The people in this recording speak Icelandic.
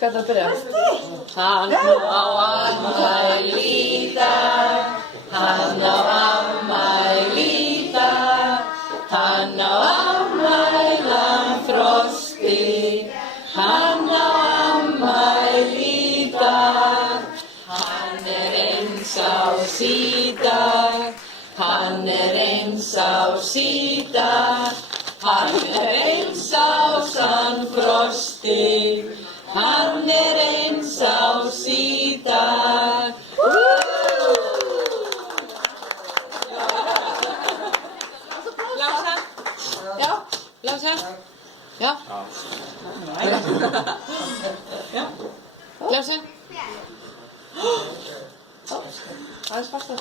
Hvernig að byrja? Hann á afmæli í dag, hann á afmæli í dag, hann á afmælan Frosti, hann á afmæli í dag. Hann eins árs í dag, hann eins árs í dag, hann eins árs hann Frosti. Hann eins árs í dag. Lása? Já, Lása? Já. Já. Lása? Aðeins fastar.